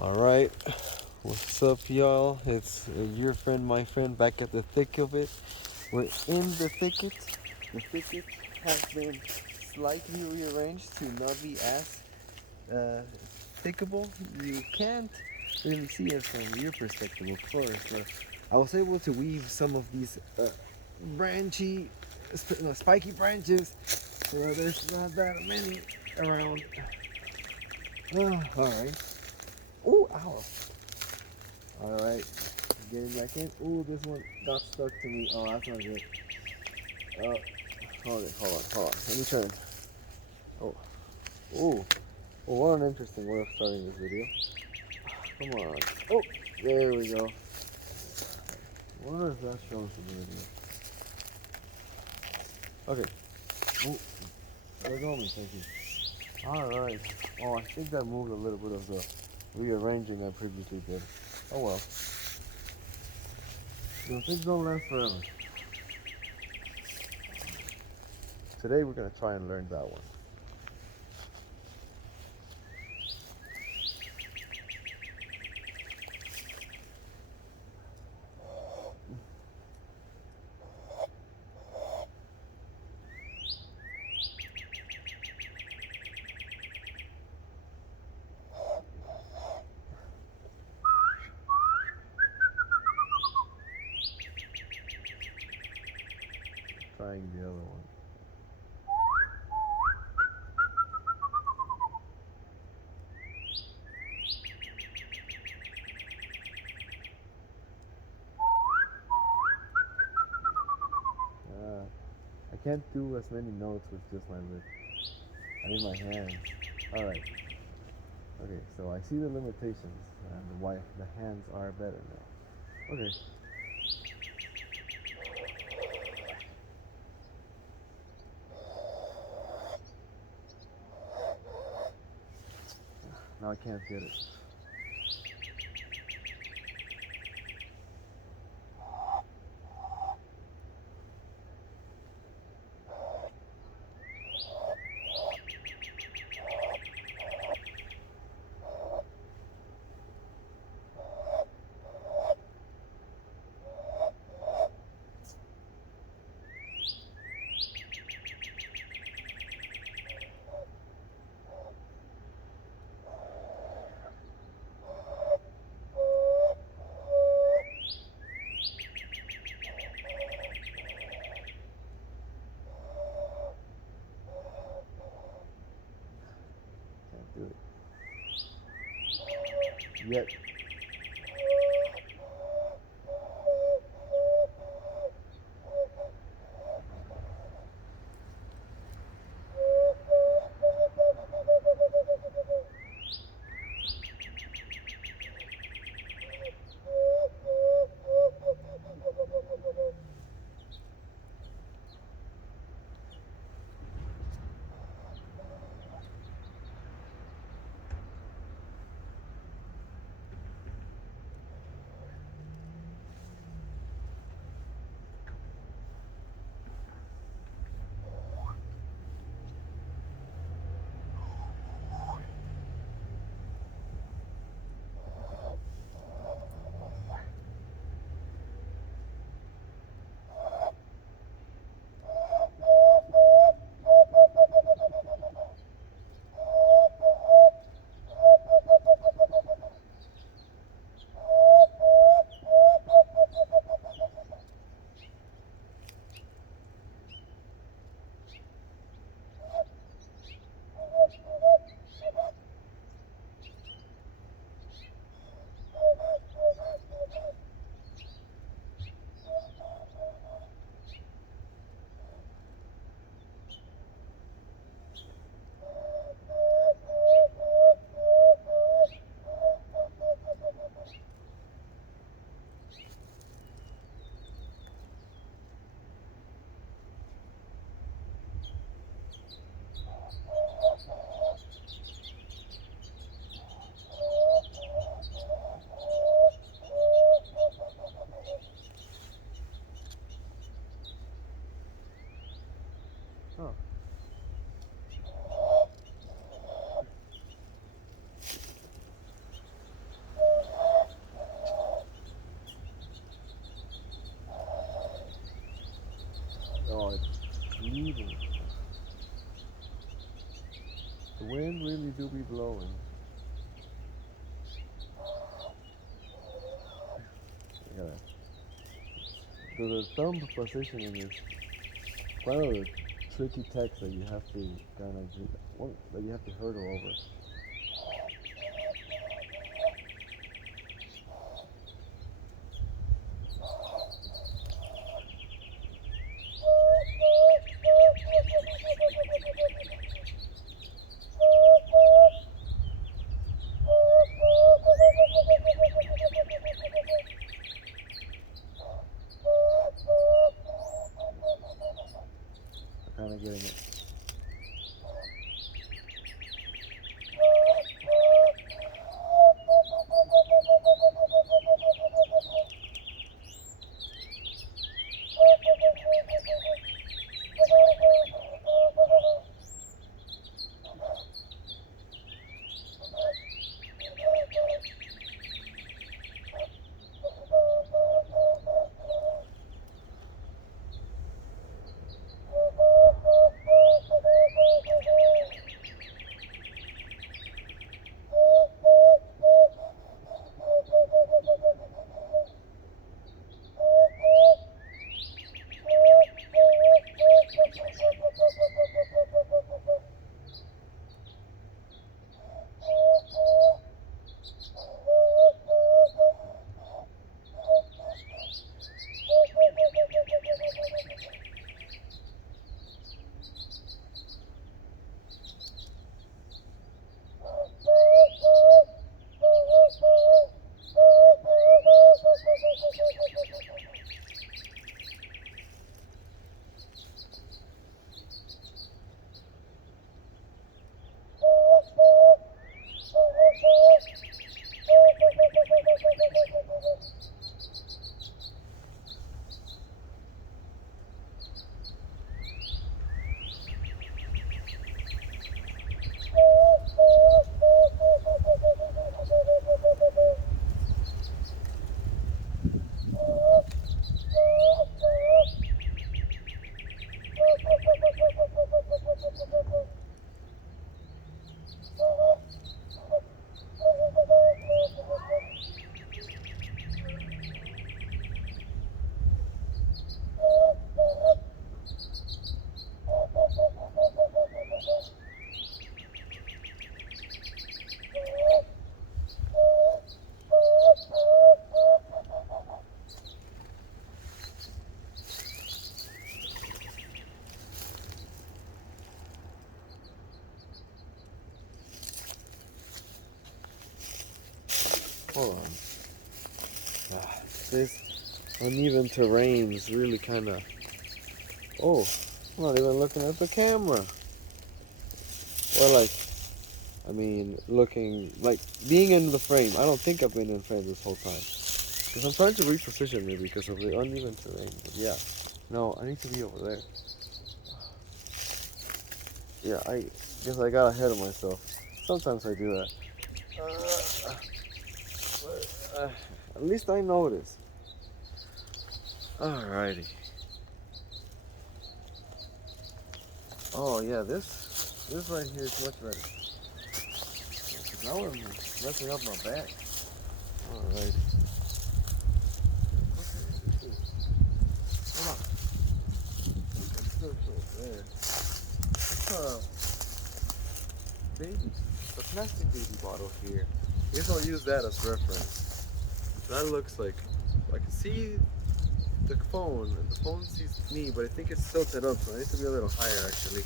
All right, what's up, y'all? It's your friend, my friend, back at the thick of it. We're in the thicket. The thicket has been slightly rearranged to not be as uh, thickable. You can't really see it from your perspective, of course, but I was able to weave some of these branchy, spiky branches so there's not that many around. All right. Oh, ow. All right. Getting back in. Ooh, this one got stuck to me. Oh, that's not good. Uh, hold on. Let me turn. Oh, ooh. Well, what an interesting way of starting this video. Come on. Oh, there we go. What if that shows the video? Okay. Ooh, let go of me, thank you. Alright. Oh, I think that moved a little bit of the rearranging I previously did. Oh well. Things don't last forever. Today we're gonna try and learn that one. Trying the other one. I can't do as many notes with just my lips. I need my hands. Alright. Okay, so I see the limitations and why the hands are better now. Okay. Now I can't get it. Can't do it. Yet. do be blowing. Yeah. The thumb positioning is one of the tricky techs that you have to kind of that you have to hurdle over. Kind of getting it. Hold on. This uneven terrain is really kind of. Oh, I'm not even looking at the camera. Well, like, I mean, looking, like, being in the frame. I don't think I've been in frame this whole time. Because I'm trying to reposition me because of the uneven terrain. But yeah. No, I need to be over there. Yeah, I guess I got ahead of myself. Sometimes I do that. At least I noticed. Alrighty. Oh yeah, this right here is much better. Cause now I'm messing up my back. Alrighty. Hold on. I'm still there. Baby, the plastic baby bottle here. I guess I'll use that as reference. That looks like I can see the phone, and the phone sees me, but I think it's tilted up, so I need to be a little higher actually.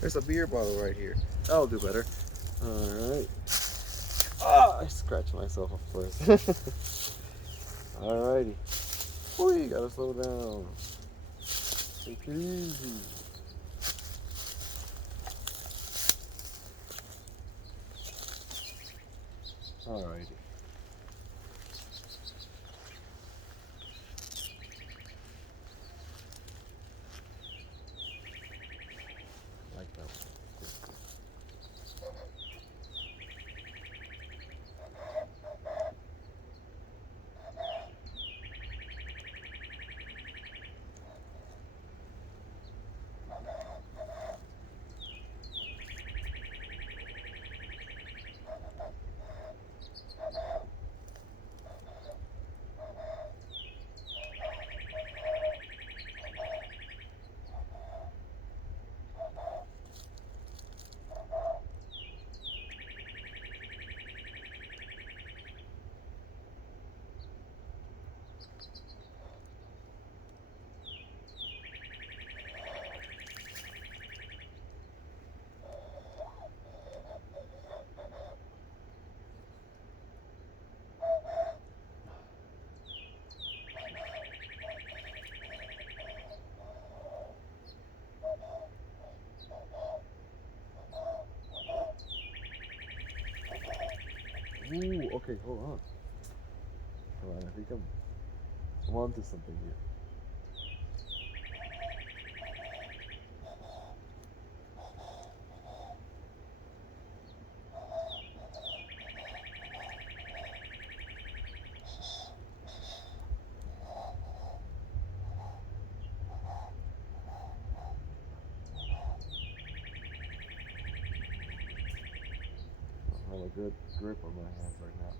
There's a beer bottle right here. That'll do better. Alright. Ah, I scratched myself, of course. Alrighty. Oh, you gotta slow down. Take it easy. Alrighty. Like that one. Ooh, okay, hold on. Hold on, I think I'm onto something here. I have a good grip on my hands right now.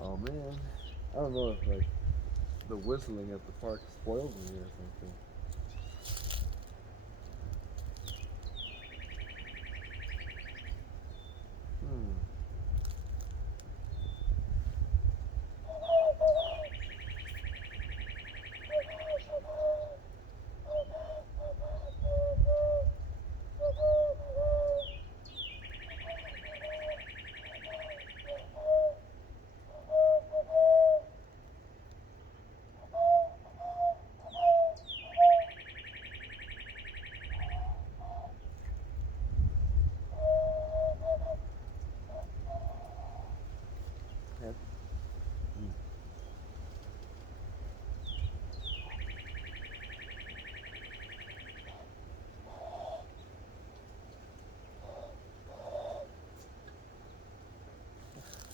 Oh man, I don't know if like the whistling at the park spoiled me or something. Hmm. Yeah. Hmm.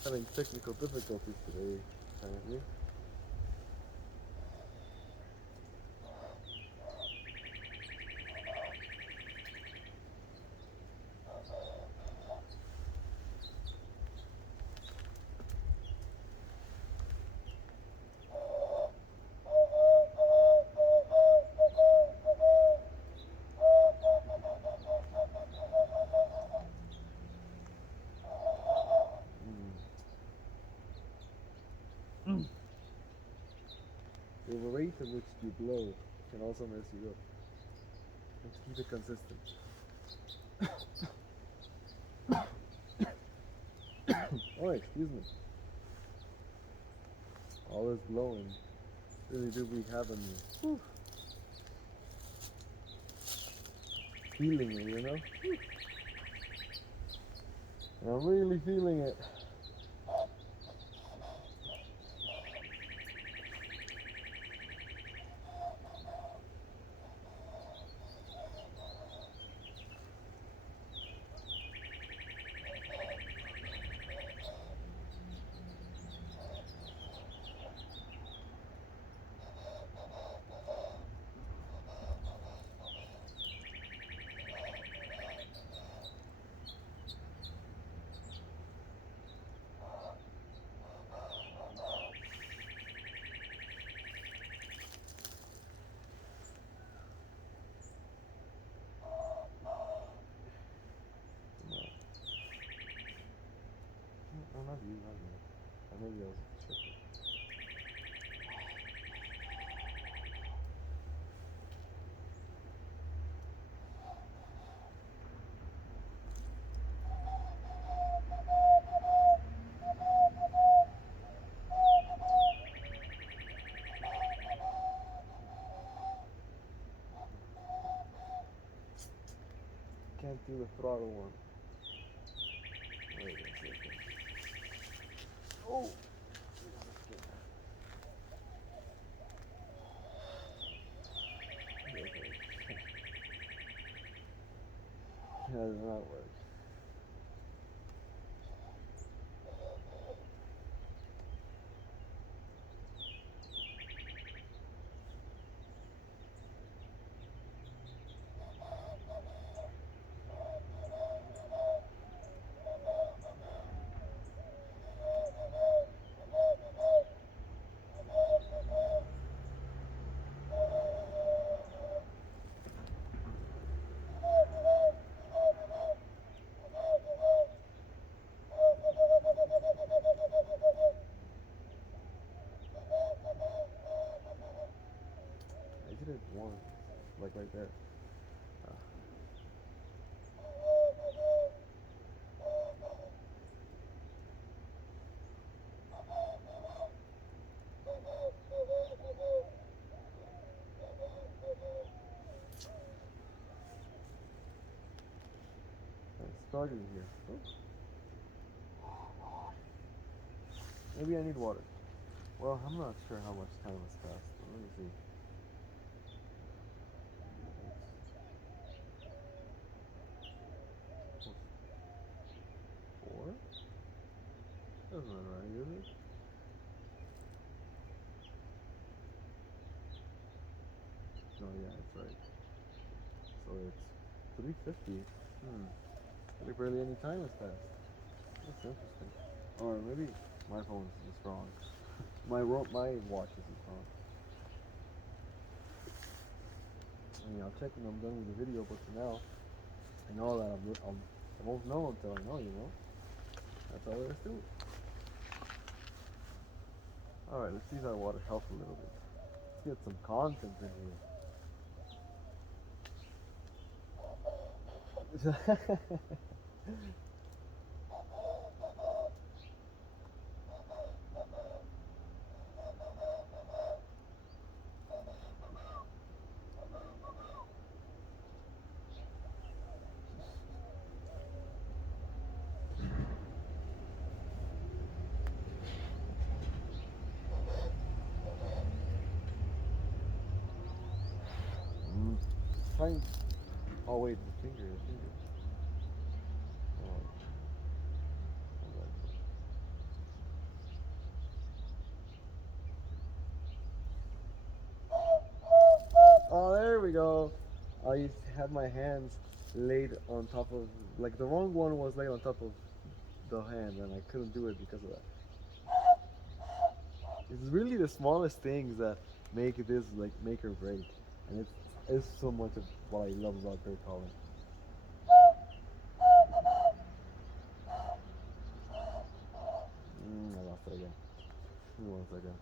Having technical difficulties today, apparently. Mm. The rate at which you blow can also mess you up. You have to keep it consistent. Oh, excuse me. All this blowing really do be having me. Whew. Feeling it, you know? And I'm really feeling it. No, not you, not you. Maybe I was tripping. can't do the throttle one. Wait a second. Oh! That does not work. I did it once, like right there. Ah. I started here. Oh. Maybe I need water. Well, I'm not sure how much time has passed. Let me see. It's 4? That's not right, is it? No, yeah, it's right. So it's 3:50. Really barely any time has passed. That's interesting. Or maybe my phone is wrong. My watch is wrong. I mean, I'll check when I'm done with the video, but for now, I know that I won't know until I know, you know? That's all there is to it. Alright, let's use our water help a little bit. Let's get some content in here. Trying. Oh wait, the finger. Oh, oh, there we go. I used to have my hands laid on top of, like the wrong one was laid on top of the hand, and I couldn't do it because of that. It's really the smallest things that make this like make or break, and it's so much of what I love about bird calling. I lost it again. Give me 1 second.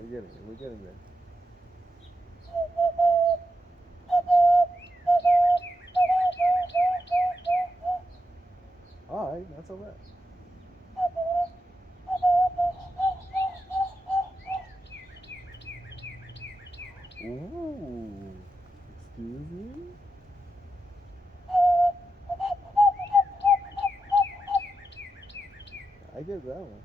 We're getting there. All right, not so bad. Ooh, excuse me. I get that one.